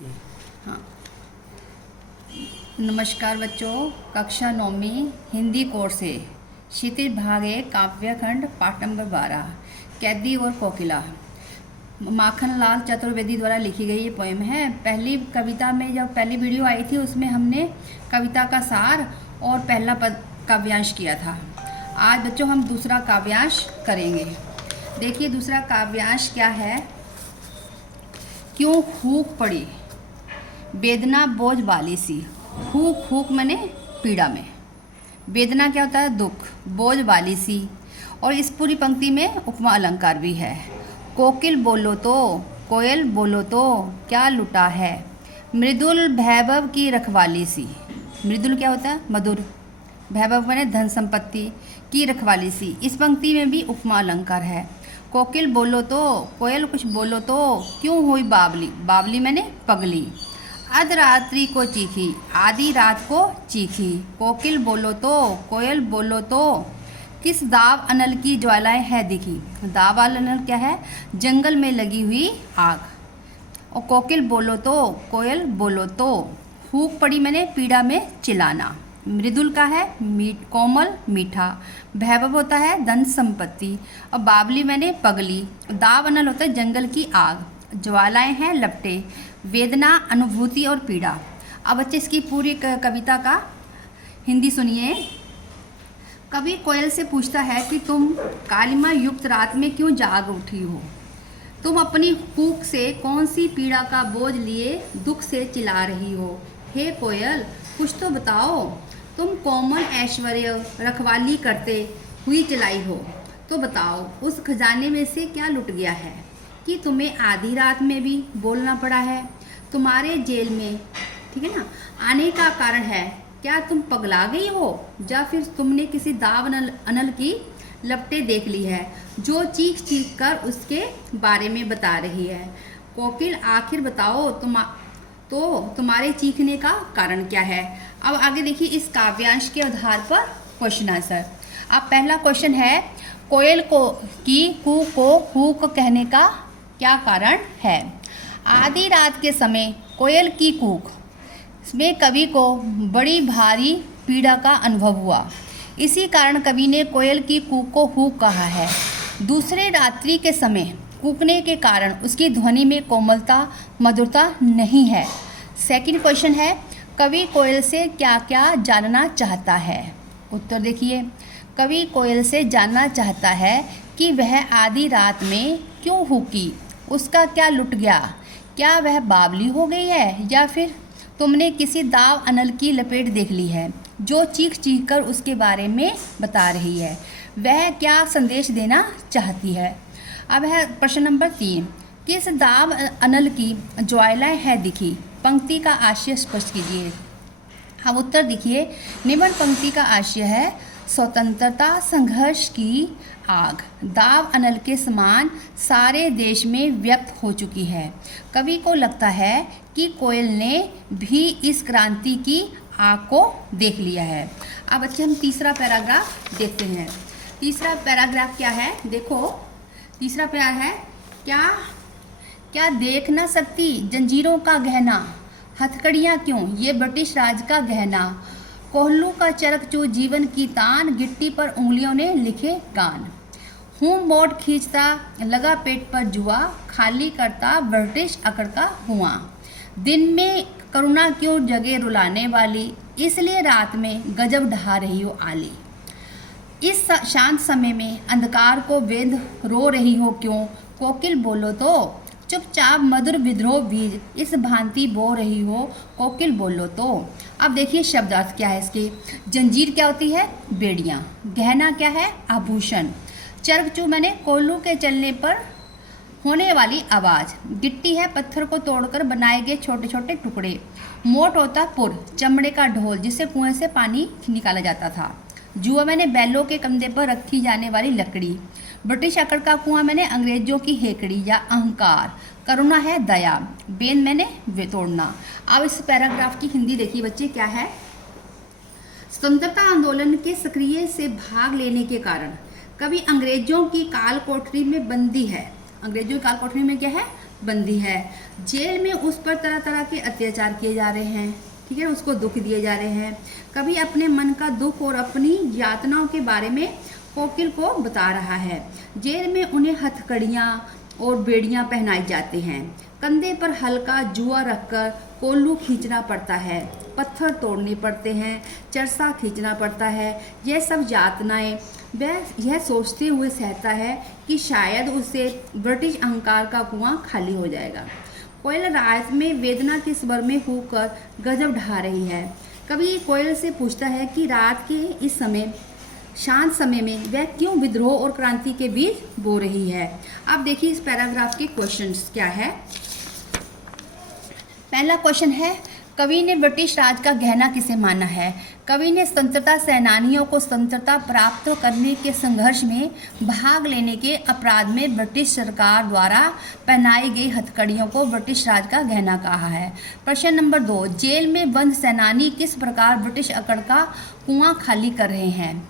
हाँ, नमस्कार बच्चों। कक्षा 9वीं हिंदी कोर्स है। क्षितिज भाग 1 काव्यखंड पाठ नंबर 12 कैदी और कोकिला। माखनलाल चतुर्वेदी द्वारा लिखी गई ये पोएम है। पहली कविता में जब पहली वीडियो आई थी उसमें हमने कविता का सार और पहला पद काव्यांश किया था। आज बच्चों हम दूसरा काव्यांश करेंगे। देखिए दूसरा काव्यांश क्या है। क्यों हूक पड़ी वेदना बोझ वाली सी। हूक हूक मने पीड़ा में, वेदना क्या होता है दुख, बोझ वाली सी। और इस पूरी पंक्ति में उपमा अलंकार भी है। कोकिल बोलो तो, कोयल बोलो तो क्या लुटा है, मृदुल वैभव की रखवाली सी। मृदुल क्या होता है मधुर, वैभव माने धन संपत्ति की रखवाली सी। इस पंक्ति में भी उपमा अलंकार है। कोकिल बोलो तो, कोयल कुछ बोलो तो क्यों हुई बावली, बावली मैंने पगली। अर्धरात्रि को चीखी, आधी रात को चीखी। कोकिल बोलो तो, कोयल बोलो तो किस दाव अनल की ज्वालाएं है दिखी। दाव अनल क्या है, जंगल में लगी हुई आग। और कोकिल बोलो तो, कोयल बोलो तो फूक पड़ी मैंने पीड़ा में चिल्लाना। मृदुल का है कोमल मीठा, वैभव होता है धन संपत्ति, और बावली मैंने पगली। दाव अनल होता है जंगल की आग, ज्वालाएं हैं लपटे, वेदना अनुभूति और पीड़ा। अब बच्चे इसकी पूरी कविता का हिंदी सुनिए। कवि कोयल से पूछता है कि तुम कालिमा युक्त रात में क्यों जाग उठी हो। तुम अपनी हूक से कौन सी पीड़ा का बोझ लिए दुख से चिल्ला रही हो। हे कोयल कुछ तो बताओ, तुम कोमल ऐश्वर्य रखवाली करते हुई चलाई हो तो बताओ उस खजाने में से क्या लुट गया है कि तुम्हें आधी रात में भी बोलना पड़ा है। तुम्हारे जेल में, ठीक है ना, आने का कारण है क्या तुम पगला गई हो, या फिर तुमने किसी दाव अनल की लपटें देख ली है जो चीख चीख कर उसके बारे में बता रही है। कोकिल आखिर बताओ तुम्हारे चीखने का कारण क्या है। अब आगे देखिए इस काव्यांश के आधार पर क्वेश्चन आंसर। अब पहला क्वेश्चन है कोयल की कू को हूक कहने का क्या कारण है। आधी रात के समय कोयल की कूक में कवि को बड़ी भारी पीड़ा का अनुभव हुआ। इसी कारण कवि ने कोयल की कूक को हूक कहा है। दूसरे रात्रि के समय कूकने के कारण उसकी ध्वनि में कोमलता मधुरता नहीं है। सेकंड क्वेश्चन है कवि कोयल से क्या क्या जानना चाहता है। उत्तर देखिए, कवि कोयल से जानना चाहता है कि वह आधी रात में क्यों हूकी, उसका क्या लुट गया, क्या वह बावली हो गई है या फिर तुमने किसी दाव अनल की लपेट देख ली है जो चीख चीख कर उसके बारे में बता रही है। वह क्या संदेश देना चाहती है। अब है प्रश्न नंबर 3, किस दाव अनल की ज्वालाएं है दिखी। पंक्ति का आशय स्पष्ट कीजिए। अब उत्तर देखिए, निबंध पंक्ति का आशय है स्वतंत्रता संघर्ष की आग दाव अनल के समान सारे देश में व्यक्त हो चुकी है। कवि को लगता है कि कोयल ने भी इस क्रांति की आग को देख लिया है। अब बच्चे हम तीसरा पैराग्राफ देखते हैं। तीसरा पैराग्राफ क्या है, देखो तीसरा पैरा है क्या देख ना सकती जंजीरों का गहना, हथकड़ियाँ क्यों ये ब्रिटिश राज का गहना। कोहलू का चरक जीवन की तान, गिट्टी पर उंगलियों ने लिखे गान। हूँ मोट खींचता लगा पेट पर जुआ, खाली करता ब्रिटिश अकड़ का हुआ। दिन में करुणा क्यों जगे रुलाने वाली, इसलिए रात में गजब ढहा रही हो आली। इस शांत समय में अंधकार को वेद रो रही हो क्यों, कोकिल बोलो तो चुपचाप मधुर विद्रोह बीज इस भांति बो रही हो, कोकिल बोलो तो। अब देखिए शब्दार्थ क्या है इसके। जंजीर क्या होती है बेड़ियाँ, गहना क्या है आभूषण, चरकचू मैंने कोल्लू के चलने पर होने वाली आवाज़, गिट्टी है पत्थर को तोड़कर बनाए गए छोटे छोटे टुकड़े, मोट होता पुर चमड़े का ढोल जिससे कुएं से पानी निकाला जाता था, जुआ मैंने बैलों के कंधे पर रखी जाने वाली लकड़ी, ब्रिटिश अकड़ का कुआं मैंने अंग्रेजों की हेकड़ी या अहंकार, करुणा है दया, बेन मैंने वे तोड़ना। अब इस पैराग्राफ की हिंदी देखिए बच्चे क्या है। स्वतंत्रता आंदोलन के सक्रिय से भाग लेने के कारण कभी अंग्रेजों की काल कोठरी में बंदी है। अंग्रेजों की काल कोठरी में क्या है बंदी है। जेल में उस पर तरह तरह के अत्याचार किए जा रहे हैं, ठीक है, उसको दुख दिए जा रहे हैं। कभी अपने मन का दुख और अपनी यातनाओं के बारे में कोकिल को बता रहा है। जेल में उन्हें हथकड़ियाँ और बेड़ियाँ पहनाई जाती हैं। कंधे पर हल्का जुआ रखकर कोल्लू खींचना पड़ता है, पत्थर तोड़ने पड़ते हैं, चरसा खींचना पड़ता है। यह सब यातनाएं वह यह सोचते हुए सहता है कि शायद उसे ब्रिटिश अहंकार का कुआं खाली हो जाएगा। कोयल रात में वेदना के स्वर में होकर गजब ढा रही है। कभी कोयल से पूछता है कि रात के इस समय, शांत समय में वह क्यों विद्रोह और क्रांति के बीच बो रही है। अब देखिए इस पैराग्राफ के क्वेश्चंस क्या है। पहला क्वेश्चन है, कवि ने ब्रिटिश राज का गहना किसे माना है। कवि ने स्वतंत्रता सेनानियों को स्वतंत्रता प्राप्त करने के संघर्ष में भाग लेने के अपराध में ब्रिटिश सरकार द्वारा पहनाई गई हथकड़ियों को ब्रिटिश राज का गहना कहा है। प्रश्न नंबर 2, जेल में बंद सेनानी किस प्रकार ब्रिटिश अकड़ का कुआं खाली कर रहे हैं।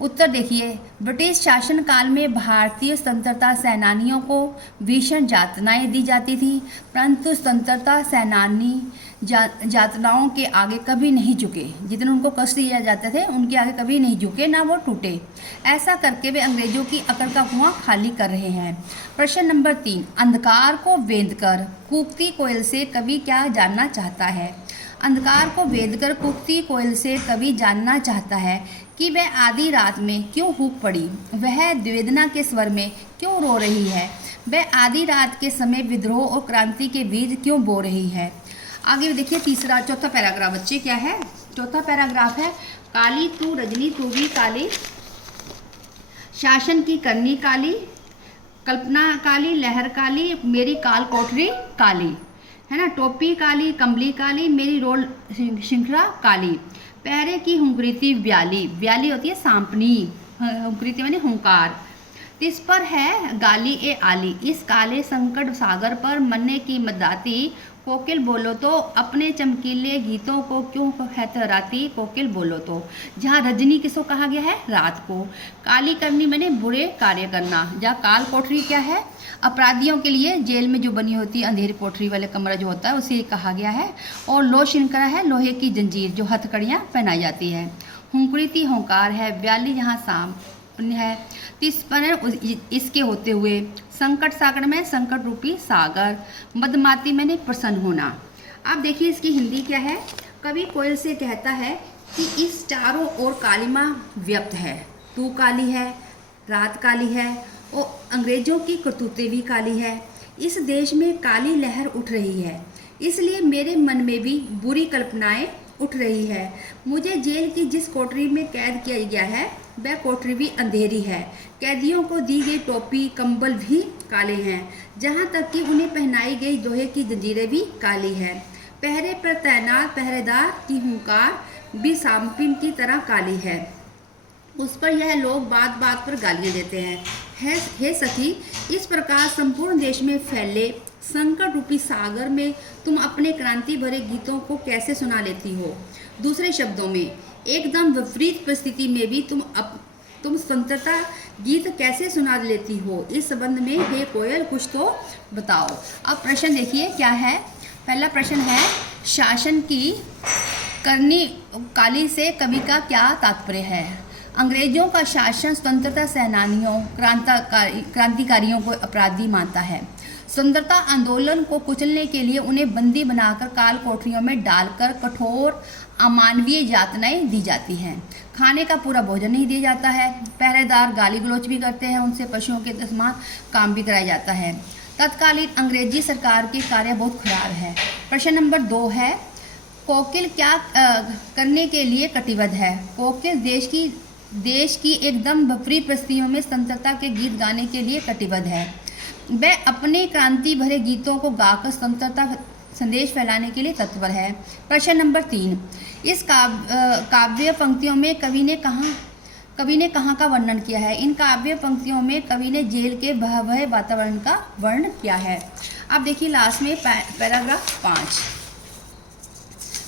उत्तर देखिए, ब्रिटिश शासन काल में भारतीय स्वतंत्रता सेनानियों को भीषण यातनाएं दी जाती थी, परंतु स्वतंत्रता सेनानी यातनाओं के आगे कभी नहीं झुके। जितने उनको कष्ट दिए जाते थे उनके आगे कभी नहीं झुके, ना वो टूटे। ऐसा करके वे अंग्रेजों की अकड़ का कुआं खाली कर रहे हैं। प्रश्न नंबर 3, अंधकार को वेद कर कूकती कोयल से कवि क्या जानना चाहता है। अंधकार को वेद कर कूकती कोयल से कवि जानना चाहता है कि वह आधी रात में क्यों हूक पड़ी, वह वेदना के स्वर में क्यों रो रही है, वह आधी रात के समय विद्रोह और क्रांति के बीज क्यों बो रही है। आगे देखिए चौथा पैराग्राफ बच्चे क्या है। चौथा पैराग्राफ है, काली तू रजनी तू भी काली, शासन की करनी काली, कल्पना काली, लहर काली, मेरी काल कोठरी काली, है ना, टोपी काली, कमली काली, मेरी रोल श्रृंखला काली, पहरे की हुंकरीती ब्याली, ब्याली होती है सांपनी, हुंकरीती माने हुंकार, तिस पर है गाली ए आली, इस काले संकट सागर पर मरने की मदाती, कोकिल बोलो तो अपने चमकीले गीतों को क्यों है ठहराती, कोकिल बोलो तो। जहाँ रजनी किसको कहा गया है, रात को। काली करनी मैंने बुरे कार्य करना। जहाँ काल कोठरी क्या है, अपराधियों के लिए जेल में जो बनी होती है अंधेरी कोठरी वाले कमरा जो होता है उसे कहा गया है। और लो श्रृंखला है लोहे की जंजीर जो हथकड़ियाँ पहनाई जाती है। हुंकरीती होंकार है, ब्याली जहाँ सांप है, तिस पर इसके होते हुए, संकट सागर में संकट रूपी सागर, मदमाती मैंने प्रसन्न होना। अब देखिए इसकी हिंदी क्या है। कवि कोयल से कहता है कि इस चारों ओर कालिमा व्याप्त है, तू काली है, रात काली है और अंग्रेजों की करतूतें भी काली है। इस देश में काली लहर उठ रही है, इसलिए मेरे मन में भी बुरी कल्पनाएं उठ रही है। मुझे जेल की जिस कोठरी में कैद किया गया है वह कोठरी भी अंधेरी है। कैदियों को दी गई टोपी कंबल भी काले हैं, जहाँ तक कि उन्हें पहनाई गई लोहे की जंजीरें भी काली हैं। पहरे पर तैनात पहरेदार की हुंकार भी सांपिन की तरह काली है। उस पर यह लोग बात बात पर गालियाँ देते हैं। हे सखी, इस प्रकार संपूर्ण देश में फैले संकट रूपी सागर में तुम अपने क्रांति भरे गीतों को कैसे सुना लेती हो। दूसरे शब्दों में, एकदम विपरीत परिस्थिति में भी तुम स्वतंत्रता गीत कैसे सुना लेती हो। इस संबंध में हे कोयल कुछ तो बताओ। अब प्रश्न देखिए क्या है। पहला प्रश्न है, शासन की करनी काली से कवि का क्या तात्पर्य है। अंग्रेजों का शासन स्वतंत्रता सेनानियों क्रांतिकारियों को अपराधी मानता है। स्वतंत्रता आंदोलन को कुचलने के लिए उन्हें बंदी बनाकर काल कोठरियों में डालकर कठोर अमानवीय यातनाएं दी जाती हैं। खाने का पूरा भोजन नहीं दिया जाता है। पहरेदार गाली गलौज भी करते हैं, उनसे पशुओं के समान काम भी कराया जाता है। तत्कालीन अंग्रेजी सरकार के कार्य बहुत खराब है। प्रश्न नंबर 2 है, कोकिल क्या करने के लिए कटिबद्ध है। कोकिल देश की एकदम विपरीत परिस्थितियों में स्वतंत्रता के गीत गाने के लिए कटिबद्ध है। वह अपने क्रांति भरे गीतों को गाकर स्वतंत्रता संदेश फैलाने के लिए तत्पर है। प्रश्न नंबर 3, इस काव्य पंक्तियों में कवि ने कहाँ का वर्णन किया है। इन काव्य पंक्तियों में कवि ने जेल के भयावह वातावरण का वर्णन किया है। अब देखिए लास्ट में पैराग्राफ 5,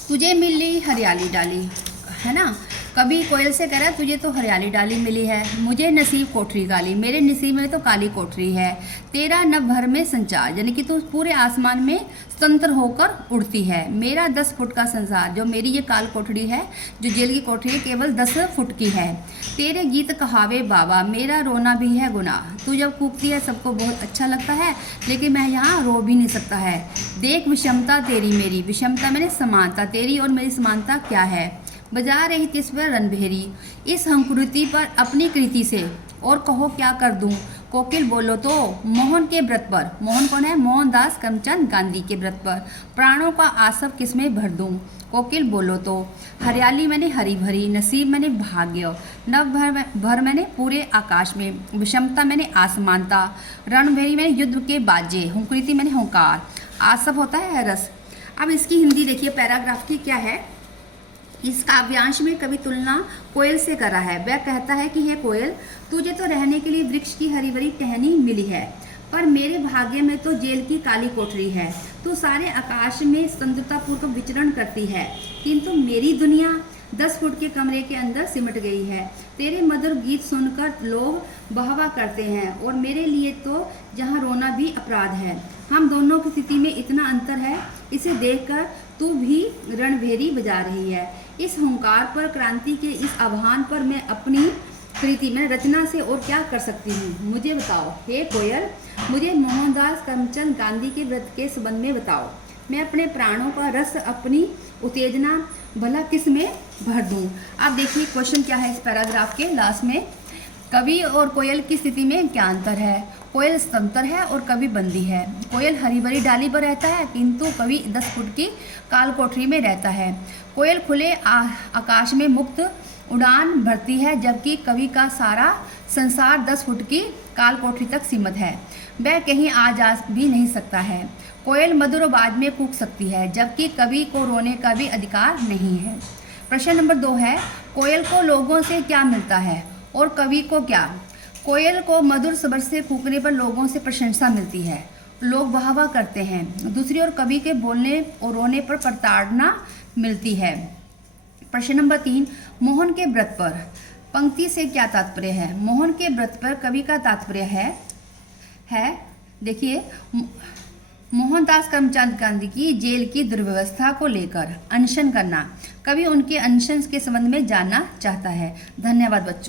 तुझे मिली हरियाली डाली, है ना, कभी कोयल से कह रहा है तुझे तो हरियाली डाली मिली है, मुझे नसीब कोठरी काली, मेरे नसीब में तो काली कोठरी है। तेरा नभ भर में संचार, यानी कि तू पूरे आसमान में स्वतंत्र होकर उड़ती है। मेरा 10 फुट का संसार, जो मेरी ये काल कोठरी है, जो जेल की कोठरी है, केवल 10 फुट की है। तेरे गीत कहावे बाबा, मेरा रोना भी है गुनाह। तू जब कूदती है सबको बहुत अच्छा लगता है, लेकिन मैं यहाँ रो भी नहीं सकता है। देख विषमता तेरी मेरी, विषमता मैंने समानता, तेरी और मेरी समानता क्या है। बजा रही किस पर रणभेरी, इस अंकुरिति पर अपनी कृति से, और कहो क्या कर दूं। कोकिल बोलो तो मोहन के व्रत पर, मोहन कौन है, मोहनदास करमचंद गांधी के व्रत पर, प्राणों का आसव किसमें भर दूं। कोकिल बोलो तो हरियाली मैंने हरी भरी, नसीब मैंने भाग्य, नभ भर मैंने पूरे आकाश में, विषमता मैंने आसमानता, रणभेरी मैंने युद्ध के बाजे, हुंकृति मैंने हुंकार, आसव होता है रस। अब इसकी हिंदी देखिए पैराग्राफ की क्या है। इस काव्यांश में कवि तुलना कोयल से कर रहा है। वह कहता है कि हे कोयल, तुझे तो रहने के लिए वृक्ष की हरी भरी टहनी मिली है, पर मेरे भाग्य में तो जेल की काली कोठरी है। तू सारे आकाश में स्वतंत्रतापूर्वक विचरण करती है, किंतु मेरी दुनिया 10 फुट के कमरे के अंदर सिमट गई है। तेरे मधुर गीत सुनकर लोग बहवा करते हैं, और मेरे लिए तो जहाँ रोना भी अपराध है। हम दोनों की स्थिति में इतना अंतर है, इसे देखकर तू भी रणभेरी बजा रही है। इस हुंकार पर, क्रांति के इस आह्वान पर मैं अपनी कृति में रचना से और क्या कर सकती हूँ। मुझे बताओ हे कोयल, मुझे मोहनदास करमचंद गांधी के व्रत के संबंध में बताओ। मैं अपने प्राणों का रस, अपनी उत्तेजना भला किस में भर दूं। आप देखिए क्वेश्चन क्या है इस पैराग्राफ के लास्ट में। कवि और कोयल की स्थिति में क्या अंतर है। कोयल स्वतंत्र है और कवि बंदी है। कोयल हरी भरी डाली पर रहता है, किंतु कवि 10 फुट की काल कोठरी में रहता है। कोयल खुले आकाश में मुक्त उड़ान भरती है, जबकि कवि का सारा संसार 10 फुट की काल कोठरी तक सीमित है। वह कहीं आ जा भी नहीं सकता है। कोयल मधुर आवाज में कूक सकती है, जबकि कवि को रोने का भी अधिकार नहीं है। प्रश्न नंबर 2 है, कोयल को लोगों से क्या मिलता है और कवि को क्या। कोयल को मधुर स्वर से कूकने पर लोगों से प्रशंसा मिलती है, लोग वाहवा करते हैं। दूसरी ओर कवि के बोलने और रोने पर प्रताड़ना मिलती है। प्रश्न नंबर 3, मोहन के व्रत पर पंक्ति से क्या तात्पर्य है। मोहन के व्रत पर कवि का तात्पर्य है देखिए, मोहनदास करमचंद गांधी की जेल की दुर्व्यवस्था को लेकर अनशन करना। कवि उनके अनशन के संबंध में जानना चाहता है। धन्यवाद बच्चों।